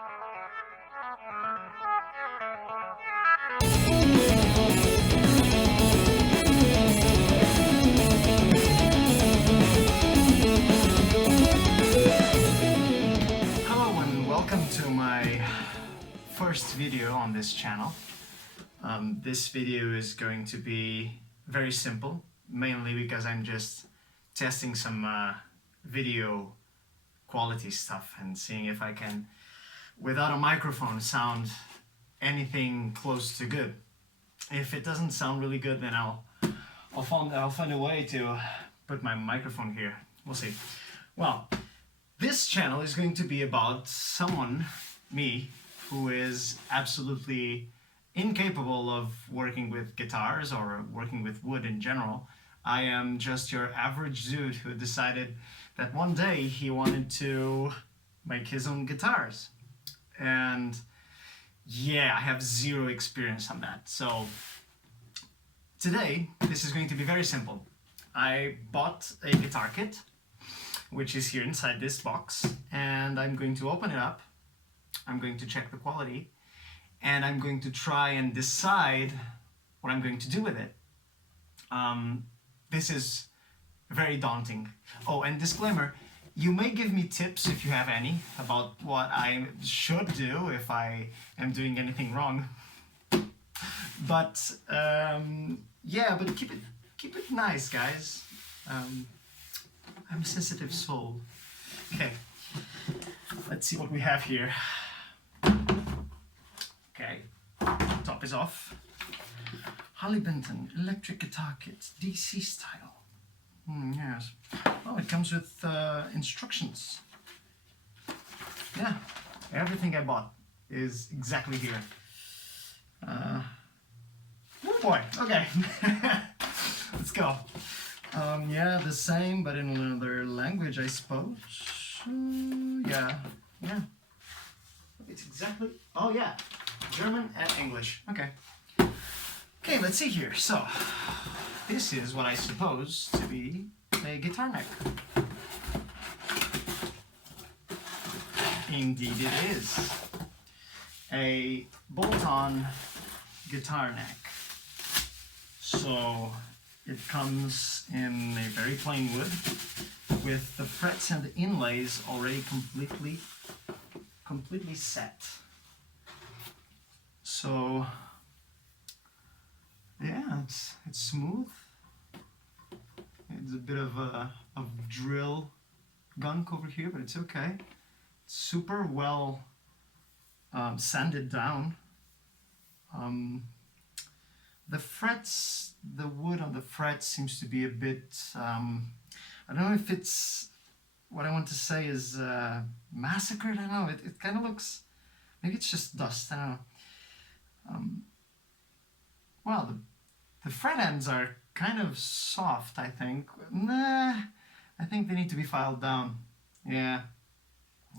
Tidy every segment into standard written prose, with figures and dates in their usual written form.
Hello and welcome to my first video on this channel. This video is going to be very simple, mainly because I'm just testing some video quality stuff and seeing if I can, without a microphone, sound anything close to good. If it doesn't sound really good, then I'll find a way to put my microphone here. We'll see. Well, this channel is going to be about someone, me, who is absolutely incapable of working with guitars or working with wood in general. I am just your average dude who decided that one day he wanted to make his own guitars. And yeah, I have zero experience on that. So today, this is going to be very simple. I bought a guitar kit, which is here inside this box, and I'm going to open it up. I'm going to check the quality, and I'm going to try and decide what I'm going to do with it. This is very daunting. Oh, and disclaimer, you may give me tips if you have any about what I should do if I am doing anything wrong. But yeah, but keep it nice, guys. I'm a sensitive soul. Okay, let's see what we have here. Okay, top is off. Holly Benton electric guitar kit, DC style. Yes. Oh, it comes with instructions. Yeah, everything I bought is exactly here. Oh boy, okay. Let's go. Yeah, the same, but in another language, I suppose. Yeah. It's exactly, oh yeah, German and English. Okay. Okay, let's see here. So, this is what I suppose to be a guitar neck. Indeed it is. A bolt-on guitar neck. So, it comes in a very plain wood with the frets and the inlays already completely set. So yeah, it's smooth. It's a bit of a drill gunk over here, but it's okay. It's super well sanded down. The frets, the wood on the frets seems to be a bit, I don't know if it's, what I want to say is massacred, I don't know, it kind of looks, maybe it's just dust, I don't know. Well, the fret ends are kind of soft, I think. Nah, I think they need to be filed down. Yeah,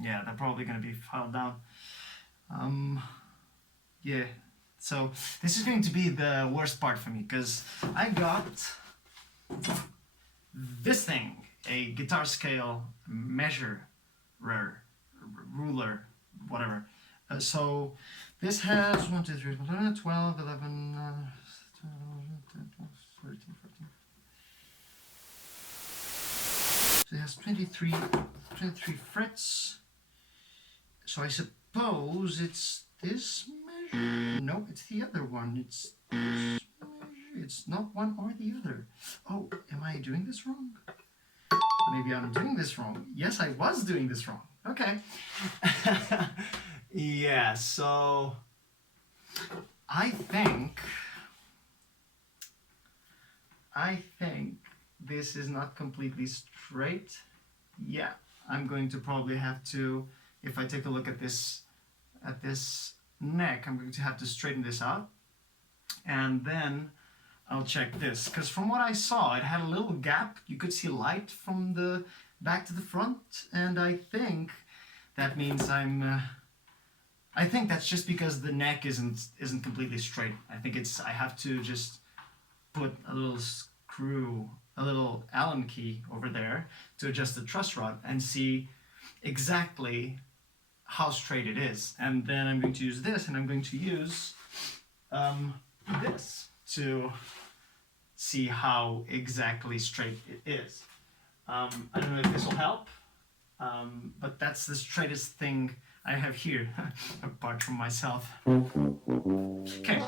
they're probably going to be filed down. Yeah. So this is going to be the worst part for me because I got this thing, a guitar scale measurer, ruler, whatever. So this has 1, 2, 3, 12, 11, 13, 14. So it has 23 frets. So I suppose it's this measure. No, it's the other one. It's this measure. It's not one or the other. Oh, am I doing this wrong? Maybe I'm doing this wrong. Yes, I was doing this wrong. Okay. Yeah, so I think this is not completely straight. Yeah, I'm going to probably have to, if I take a look at this neck, I'm going to have to straighten this out, and then I'll check this, because from what I saw, it had a little gap. You could see light from the back to the front, and I think that means I think that's just because the neck isn't completely straight. I think I have to just put a little screw, a little Allen key over there to adjust the truss rod and see exactly how straight it is. And then I'm going to use this, and I'm going to use this to see how exactly straight it is. I don't know if this will help, but that's the straightest thing I have here, apart from myself. Okay,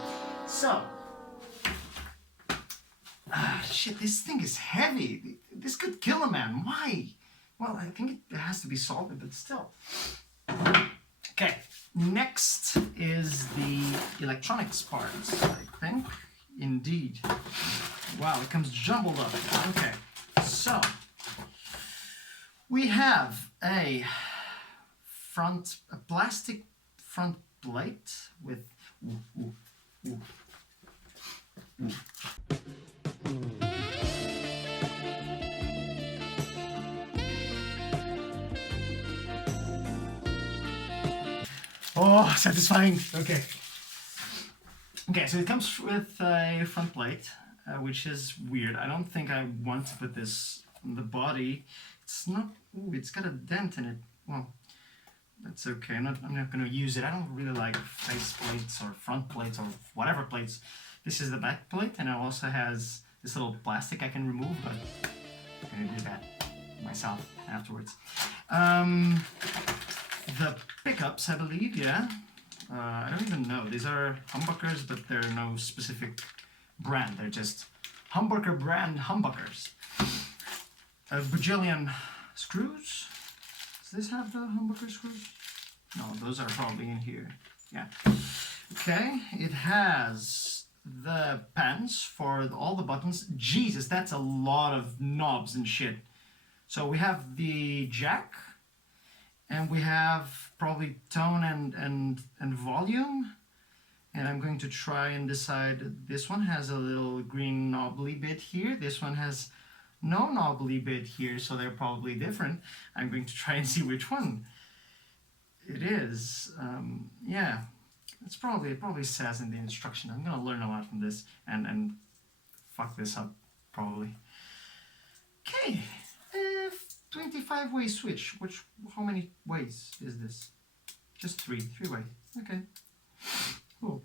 so, shit, this thing is heavy. This could kill a man. Why? Well, I think it has to be solved, but still. Okay, next is the electronics parts, I think. Indeed. Wow, it comes jumbled up. Okay, so we have a plastic front plate with Oh, satisfying. Okay. Okay, so it comes with a front plate, which is weird. I don't think I want to put this on the body. It's not. Ooh, it's got a dent in it. Well, that's okay. I'm not going to use it. I don't really like face plates or front plates or whatever plates. This is the back plate, and it also has this little plastic I can remove, but I'm going to do that myself afterwards. The pickups, I believe, yeah. I don't even know. These are humbuckers, but they're no specific brand. They're just humbucker brand humbuckers. A bajillion screws. Does this have the humbucker screws? No, those are probably in here. Yeah. Okay, it has the pans for all the buttons. Jesus, that's a lot of knobs and shit. So we have the jack, and we have probably tone and volume. And I'm going to try and decide. This one has a little green knobbly bit here. This one has no knobbly bit here, so they're probably different. I'm going to try and see which one it is. Yeah, it probably says in the instruction. I'm gonna learn a lot from this and fuck this up probably. Okay, 25-way switch. How many ways is this? Just three ways. Okay. Cool.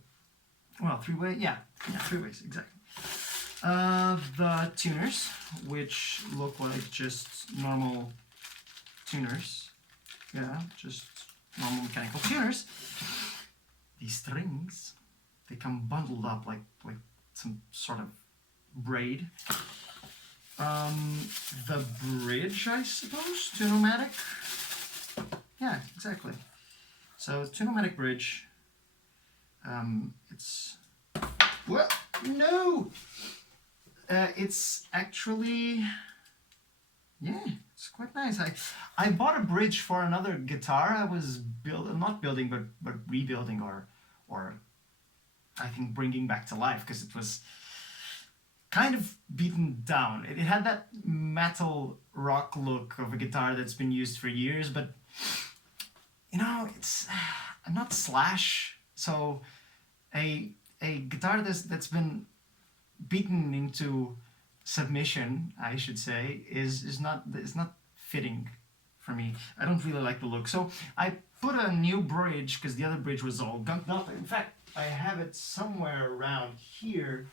Well, 3-way. Yeah, 3 ways exactly. The tuners, which look like just normal tuners. Yeah, just normal mechanical tuners. These strings, they come bundled up like some sort of braid. The bridge, I suppose, tune-o-matic. Yeah, exactly. So tune-o-matic bridge. It's what? No. It's actually, yeah, it's quite nice. I bought a bridge for another guitar I was not building, but rebuilding or I think bringing back to life, because it was kind of beaten down. It had that metal rock look of a guitar that's been used for years, but you know, it's not Slash, so a guitar that's been beaten into submission, I should say, is not fitting for me. I don't really like the look, so I put a new bridge because the other bridge was all gunked up. In fact, I have it somewhere around here,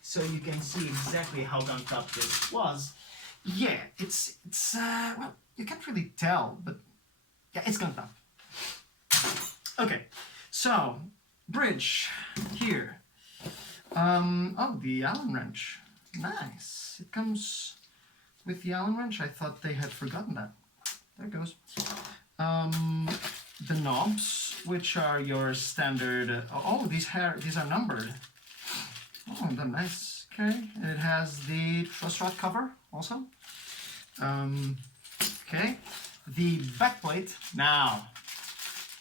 so you can see exactly how gunked up this was. Yeah, it's well, you can't really tell, but yeah, it's gunked up. Okay, so bridge here. Oh, the Allen wrench. Nice. It comes with the Allen wrench. I thought they had forgotten that. There it goes. The knobs, which are your standard. Oh, these are numbered. Oh, they're nice. Okay, and it has the truss rod cover also. Okay, the back plate. Now,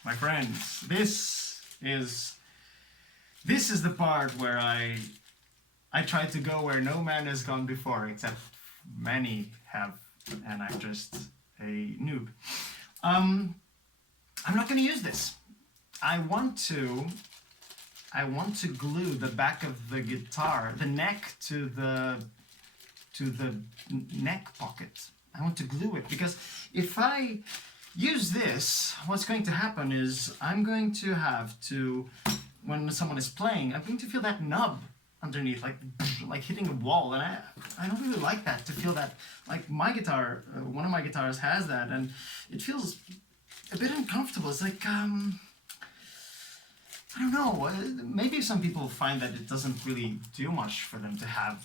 my friends, this is the part where I tried to go where no man has gone before, except many have, and I'm just a noob. I'm not going to use this. I want to glue the back of the guitar, the neck to the neck pocket. I want to glue it because if I use this, what's going to happen is I'm going to have to, when someone is playing, I'm going to feel that nub underneath, like hitting a wall, and I don't really like that, to feel that. Like my guitar, one of my guitars has that, and it feels a bit uncomfortable. It's like, I don't know, maybe some people find that it doesn't really do much for them to have,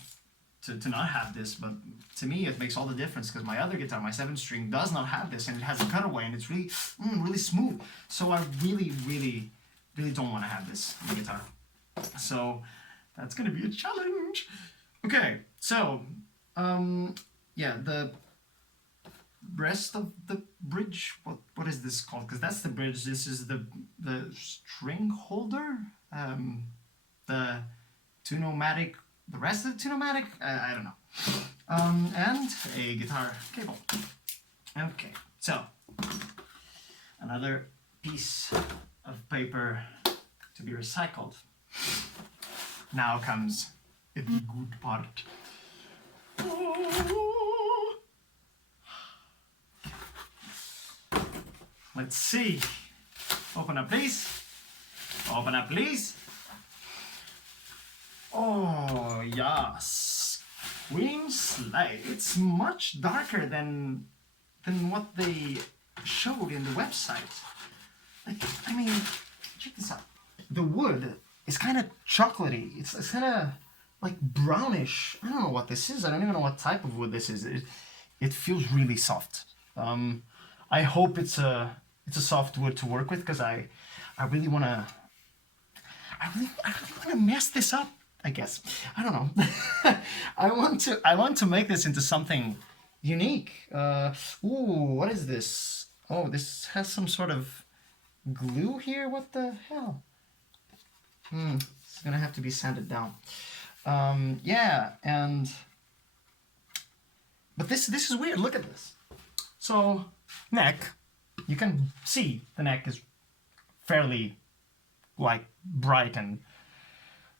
to not have this, but to me it makes all the difference, because my other guitar, my 7-string, does not have this, and it has a cutaway, and it's really, really smooth. So I really don't want to have this in the guitar. So that's gonna be a challenge. Okay, so yeah, the rest of the bridge, what is this called? Because that's the bridge. This is the string holder, the Tunomatic. The rest of the Tunomatic, I don't know. And a guitar cable. Okay, so another piece of paper to be recycled. Now comes the good part. Let's see. Open up, please. Open up, please. Oh, yes. Queen Slay. It's much darker than what they showed in the website. Like, I mean, check this out. The wood is kind of chocolatey. It's kind of like brownish. I don't know what this is. I don't even know what type of wood this is. It feels really soft. I hope it's a soft wood to work with, because I really want to mess this up, I guess. I don't know. I want to make this into something unique. Ooh, what is this? Oh, this has some sort of glue here. What the hell? It's gonna have to be sanded down. Yeah, but this is weird. Look at this. So neck, you can see the neck is fairly like bright, and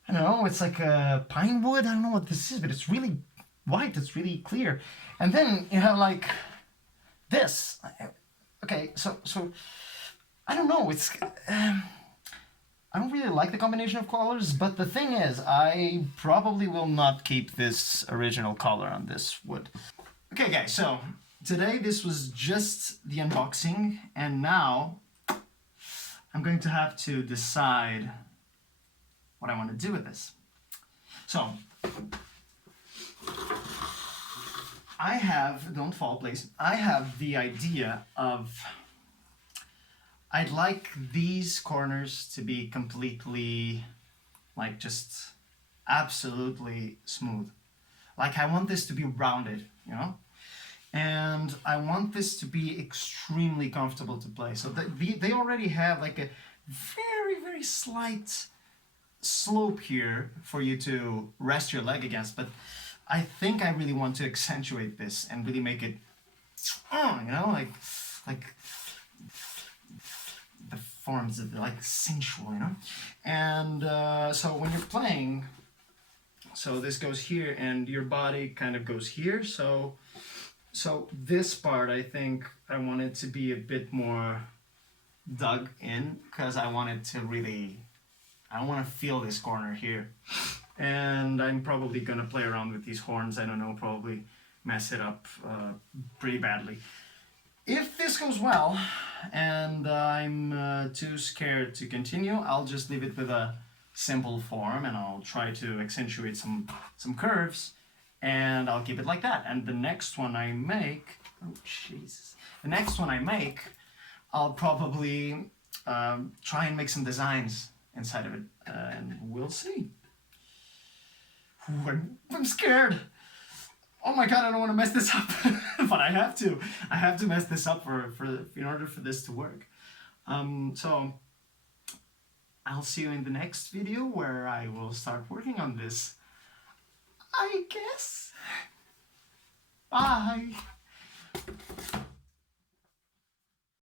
I don't know, it's like a pine wood. I don't know what this is, but it's really white. It's really clear. And then you have like this. Okay, so I don't know. It's I don't really like the combination of colors, but the thing is, I probably will not keep this original color on this wood. Okay guys, so today this was just the unboxing, and now I'm going to have to decide what I want to do with this. So I have, don't fall please, I have the idea of, I'd like these corners to be completely, like, just absolutely smooth. Like, I want this to be rounded, you know? And I want this to be extremely comfortable to play. So they already have like a very slight slope here for you to rest your leg against, but I think I really want to accentuate this and really make it, you know, like the forms of like sensual, you know. And so when you're playing, so this goes here and your body kind of goes here, so this part, I think I want it to be a bit more dug in, because I want it to really, I want to feel this corner here. And I'm probably gonna play around with these horns, I don't know, probably mess it up pretty badly. If this goes well and I'm too scared to continue, I'll just leave it with a simple form, and I'll try to accentuate some curves, and I'll keep it like that. And the next one I make, oh Jesus, the next one I make, I'll probably try and make some designs inside of it, and we'll see. Ooh, I'm scared. Oh my god, I don't want to mess this up, but I have to. I have to mess this up in order for this to work. So I'll see you in the next video where I will start working on this, I guess. Bye.